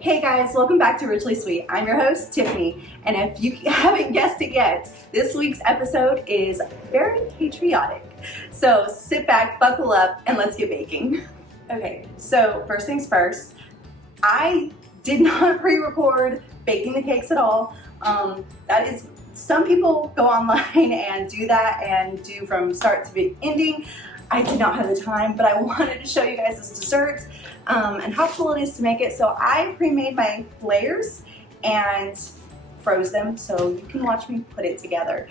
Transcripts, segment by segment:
Hey guys, welcome back to Richly Sweet. I'm your host, Tiffany, and if you haven't guessed it yet, this week's episode is very patriotic. So sit back, buckle up, and let's get baking. Okay, so first things first, I did not pre-record baking the cakes at all. Some people go online and do that and do from start to ending. I did not have the time, but I wanted to show you guys this dessert and how cool it is to make it. So I pre-made my layers and froze them so you can watch me put it together.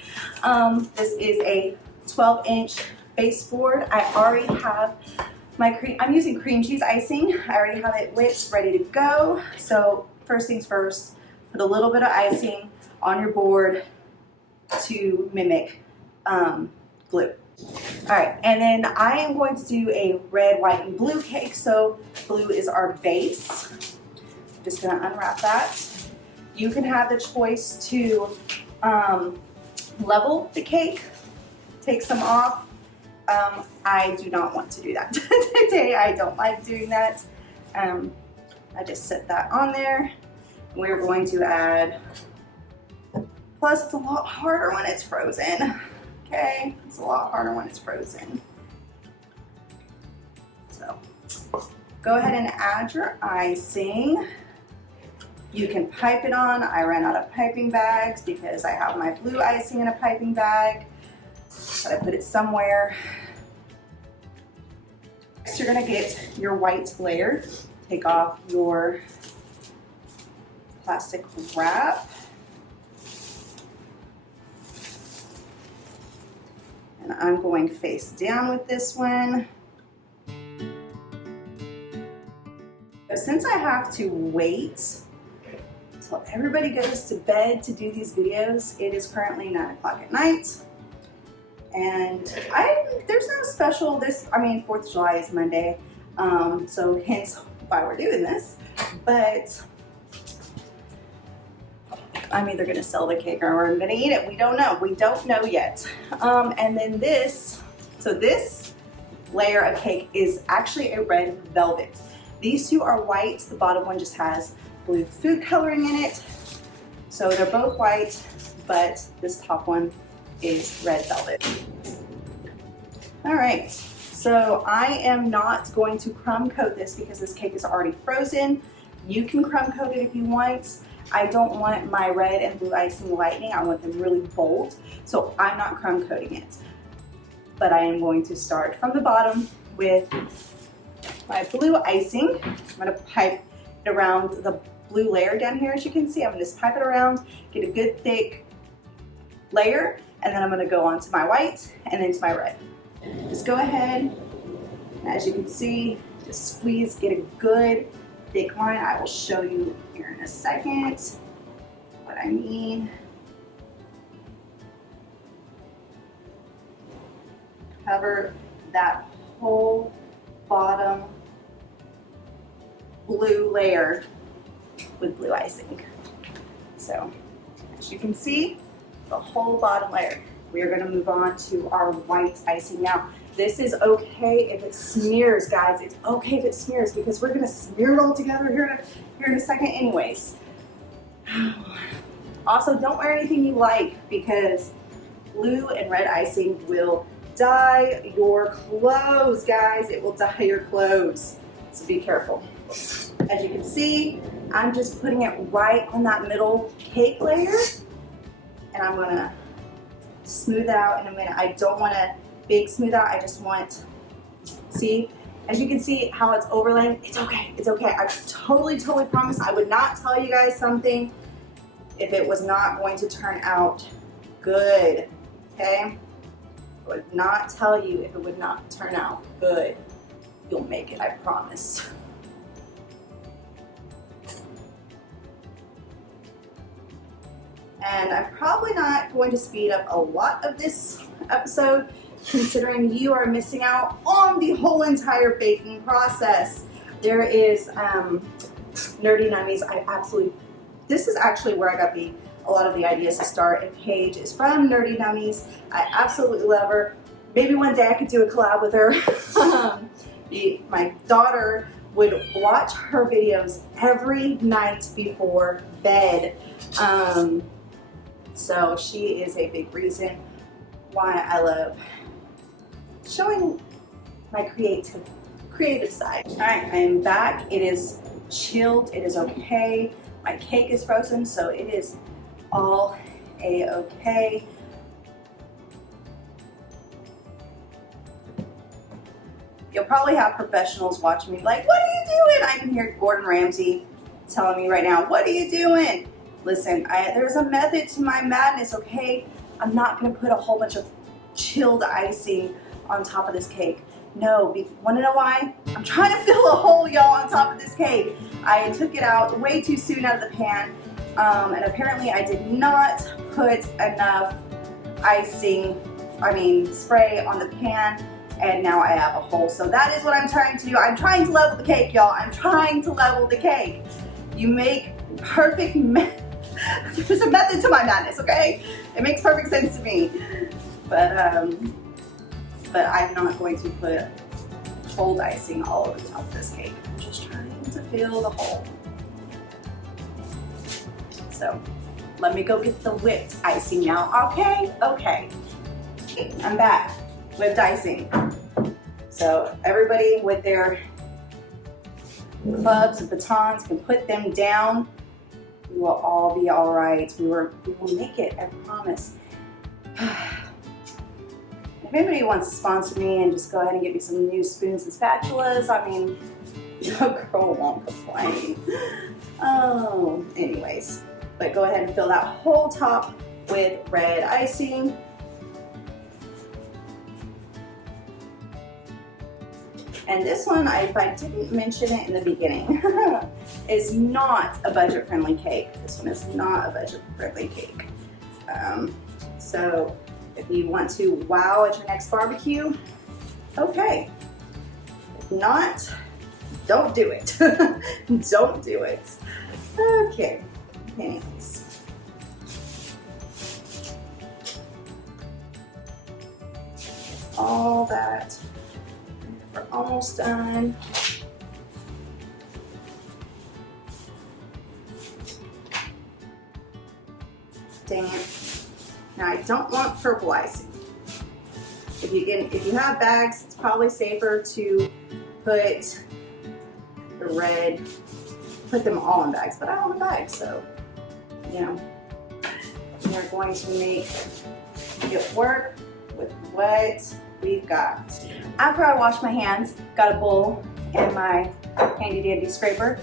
This is a 12-inch baseboard. I already have my cream. I'm using cream cheese icing. I already have it whipped, ready to go. So first things first, put a little bit of icing on your board to mimic glue. All right, and then I am going to do a red, white, and blue cake. So blue is our base. I'm just gonna unwrap that. You can have the choice to level the cake, take some off. I do not want to do that today. I don't like doing that. I just set that on there. We're going to add, plus it's a lot harder when it's frozen. Okay, it's a lot harder when it's frozen. So go ahead and add your icing. You can pipe it on. I ran out of piping bags because I have my blue icing in a piping bag, but I put it somewhere. Next, you're gonna get your white layer. Take off your plastic wrap. And I'm going face down with this one. But since I have to wait until everybody goes to bed to do these videos, it is currently 9 o'clock at night. And there's no special, 4th of July is Monday, so hence why we're doing this. But I'm either gonna sell the cake or I'm gonna eat it. We don't know. We don't know yet. And then this layer of cake is actually a red velvet. These two are white. The bottom one just has blue food coloring in it. So they're both white, but this top one is red velvet. All right, so I am not going to crumb coat this because this cake is already frozen. You can crumb coat it if you want. I don't want my red and blue icing lightning. I want them really bold, so I'm not crumb coating it. But I am going to start from the bottom with my blue icing. I'm gonna pipe it around the blue layer down here. As you can see, I'm gonna just pipe it around, get a good thick layer, and then I'm gonna go on to my white and then to my red. Just go ahead, and as you can see, just squeeze, get a good thick line. I will show you here in a second what I mean. Cover that whole bottom blue layer with blue icing. So as you can see, the whole bottom layer. We are going to move on to our white icing now. This is okay if it smears, guys. It's okay if it smears because we're gonna smear it all together here in a second anyways. Also, don't wear anything you like because blue and red icing will dye your clothes, guys. It will dye your clothes, so be careful. As you can see, I'm just putting it right on that middle cake layer, and I'm gonna smooth it out in a minute. I don't want to big smooth out. I just want, see, as you can see how it's overlaying. It's okay. It's okay. I totally promise I would not tell you guys something if it was not going to turn out good. Okay? I would not tell you if it would not turn out good. You'll make it, I promise. And I'm probably not going to speed up a lot of this episode, considering you are missing out on the whole entire baking process. There is Nerdy Nummies. This is actually where I got a lot of the ideas to start, and Paige is from Nerdy Nummies. I absolutely love her. Maybe one day I could do a collab with her. My daughter would watch her videos every night before bed. So she is a big reason why I love showing my creative side. All right, I am back. It is chilled. It is okay. My cake is frozen, so it is all a-okay. You'll probably have professionals watching me like, what are you doing? I can hear Gordon Ramsay telling me right now, what are you doing? Listen, there's a method to my madness, okay? I'm not gonna put a whole bunch of chilled icing on top of this cake. No, wanna know why? I'm trying to fill a hole, y'all, on top of this cake. I took it out way too soon out of the pan, and apparently I did not put enough spray on the pan, and now I have a hole. So that is what I'm trying to do. I'm trying to level the cake, y'all. I'm trying to level the cake. You make perfect, there's a method to my madness, okay? It makes perfect sense to me. But I'm not going to put cold icing all over the top of this cake. I'm just trying to fill the hole. So let me go get the whipped icing now, okay? Okay, I'm back. Whipped icing. So everybody with their clubs and batons can put them down. We will all be all right. We will make it, I promise. If anybody wants to sponsor me and just go ahead and get me some new spoons and spatulas, I mean, your girl won't complain. Oh, anyways, but go ahead and fill that whole top with red icing. And this one, if I didn't mention it in the beginning, is not a budget-friendly cake. This one is not a budget-friendly cake. So if you want to wow at your next barbecue, okay. If not, don't do it. Don't do it. Okay, anyways. All that. We're almost done. Dang it. Now I don't want purple icing. If you have bags, it's probably safer to put the red, put them all in bags, but I don't have bags, so, you know, we're going to make it work with what we've got. After I washed my hands, got a bowl and my handy dandy scraper.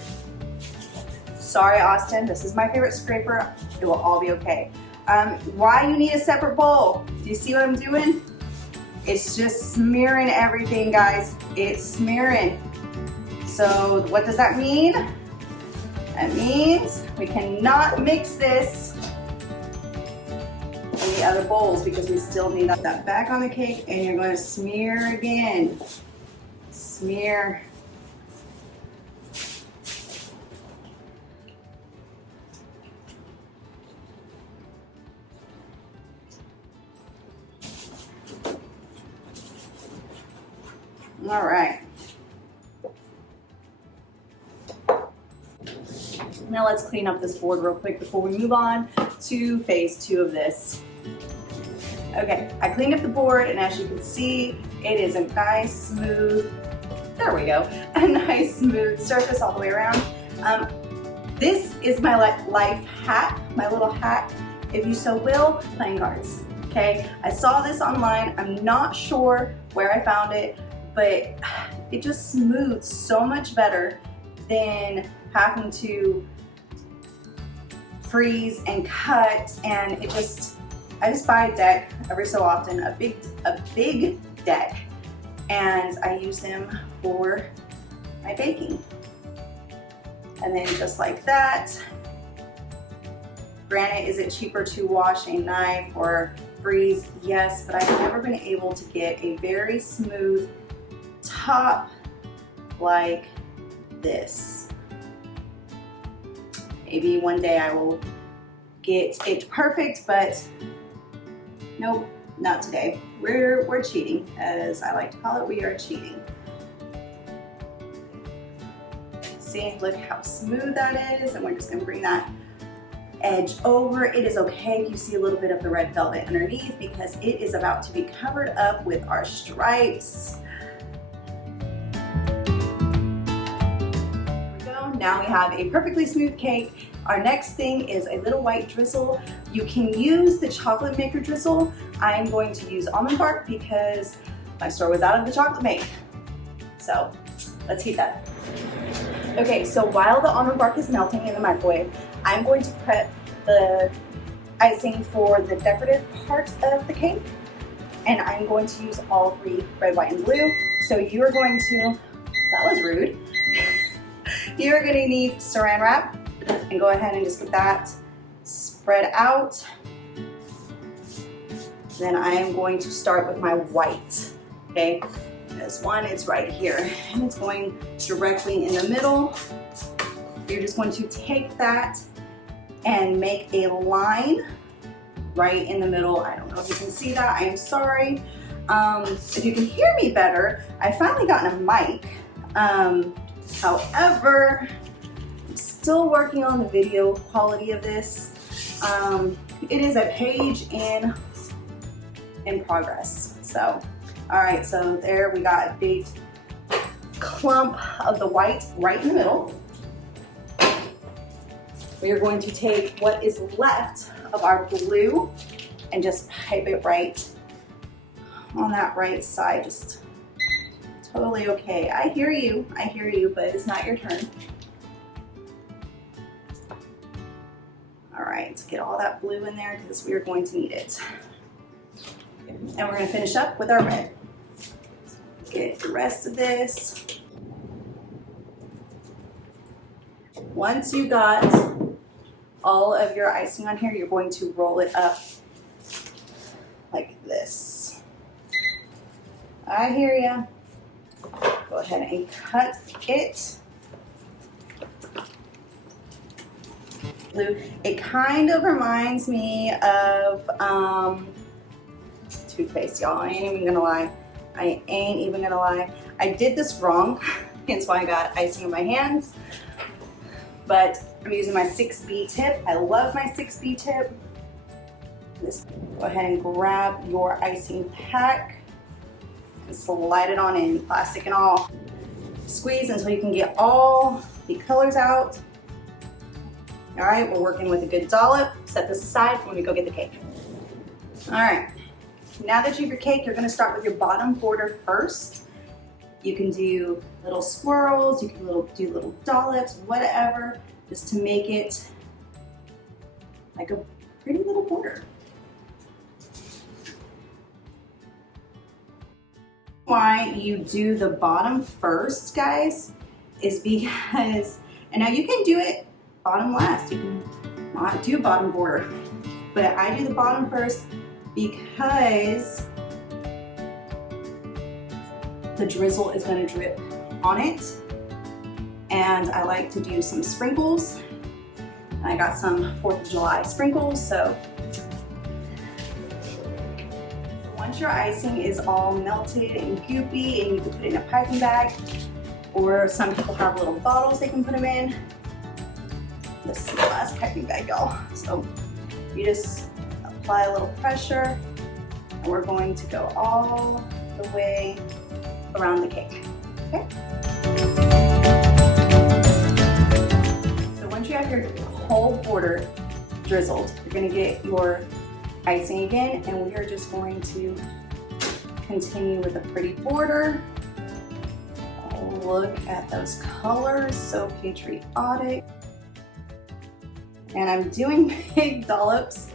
Sorry, Austin, this is my favorite scraper. It will all be okay. Why you need a separate bowl? Do you see what I'm doing? It's just smearing everything, guys. It's smearing. So what does that mean? That means we cannot mix this in the other bowls because we still need that back on the cake, and you're going to smear again. Smear. All right. Now let's clean up this board real quick before we move on to phase 2 of this. Okay, I cleaned up the board, and as you can see, it is a nice smooth, there we go, a nice smooth surface all the way around. This is my life hack, my little hack, if you so will, playing cards. Okay, I saw this online. I'm not sure where I found it, but it just smooths so much better than having to freeze and cut, and I just buy a deck every so often, a big deck, and I use them for my baking. And then just like that, granted, is it cheaper to wash a knife or freeze? Yes, but I've never been able to get a very smooth top like this. Maybe one day I will get it perfect, but nope, not today. We're cheating, as I like to call it. We are cheating. See, look how smooth that is. And we're just gonna bring that edge over. It is okay if you see a little bit of the red velvet underneath because it is about to be covered up with our stripes. There we go. Now we have a perfectly smooth cake. Our next thing is a little white drizzle. You can use the chocolate maker drizzle. I'm going to use almond bark because my store was out of the chocolate make. So let's heat that. Okay, so while the almond bark is melting in the microwave, I'm going to prep the icing for the decorative part of the cake. And I'm going to use all three, red, white, and blue. So you're going to, that was rude. You're gonna need saran wrap and go ahead and just get that spread out. Then I am going to start with my white, okay? This one is right here and it's going directly in the middle. You're just going to take that and make a line right in the middle. I don't know if you can see that, I am sorry. If you can hear me better, I finally gotten a mic. However, I'm still working on the video quality of this. It is a page in progress. So, all right, so there we got a big clump of the white right in the middle. We are going to take what is left of our blue and just pipe it right on that right side. Just totally okay. I hear you, but it's not your turn. All right, let's get all that blue in there because we are going to need it. And we're gonna finish up with our red. Get the rest of this. Once you got all of your icing on here, you're going to roll it up like this. I hear ya. Go ahead and cut it. Blue. It kind of reminds me of toothpaste, y'all. I ain't even gonna lie. I did this wrong, hence why I got icing on my hands. But I'm using my 6B tip. I love my 6B tip. Just go ahead and grab your icing pack and slide it on in, plastic and all. Squeeze until you can get all the colors out. All right, we're working with a good dollop. Set this aside when we go get the cake. All right, now that you have your cake, you're gonna start with your bottom border first. You can do little swirls, you can do little dollops, whatever, just to make it like a pretty little border. Why you do the bottom first, guys, is because, and now you can do it bottom last, you can not do bottom border, but I do the bottom first because the drizzle is going to drip on it, and I like to do some sprinkles. And I got some 4th of July sprinkles, so once your icing is all melted and goopy, and you can put it in a piping bag, or some people have little bottles they can put them in. This is the last piping bag, y'all. So you just apply a little pressure, and we're going to go all the way around the cake, okay? So once you have your whole border drizzled, you're gonna get your icing again, and we are just going to continue with a pretty border. Oh, look at those colors, so patriotic. And I'm doing big dollops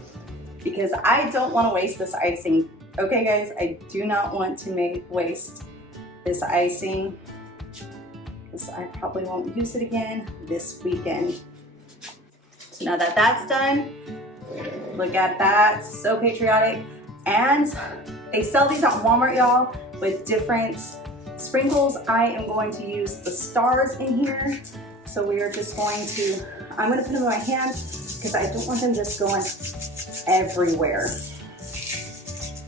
because I don't want to waste this icing. Okay guys, I do not want to waste this icing because I probably won't use it again this weekend. So now that that's done, look at that, so patriotic. And they sell these at Walmart, y'all, with different sprinkles. I am going to use the stars in here. So we are just going to, I'm gonna put them in my hand because I don't want them just going everywhere.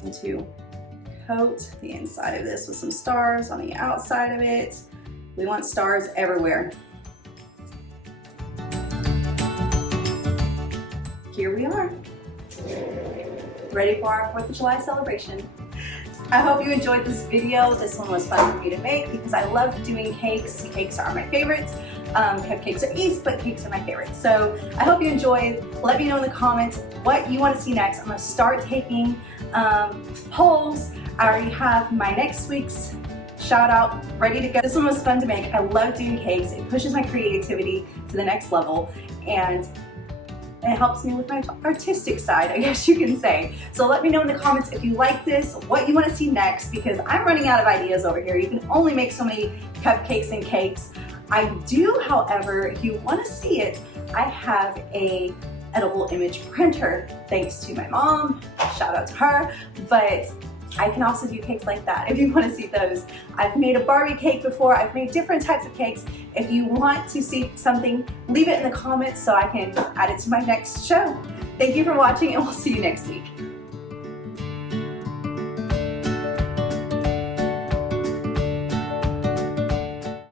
I'm going to coat the inside of this with some stars on the outside of it. We want stars everywhere. here we are, ready for our 4th of July celebration. I hope you enjoyed this video. This one was fun for me to make because I love doing cakes. Cakes are my favorites. Cupcakes are easy, but cakes are my favorites. So I hope you enjoyed. Let me know in the comments what you want to see next. I'm going to start taking polls. I already have my next week's shout out ready to go. This one was fun to make. I love doing cakes. It pushes my creativity to the next level, and it helps me with my artistic side, I guess you can say. So let me know in the comments if you like this, what you want to see next, because I'm running out of ideas over here. You can only make so many cupcakes and cakes. I do, however, if you want to see it, I have a edible image printer, thanks to my mom, shout out to her, but I can also do cakes like that if you want to see those. I've made a Barbie cake before. I've made different types of cakes. If you want to see something, leave it in the comments so I can add it to my next show. Thank you for watching, and we'll see you next week.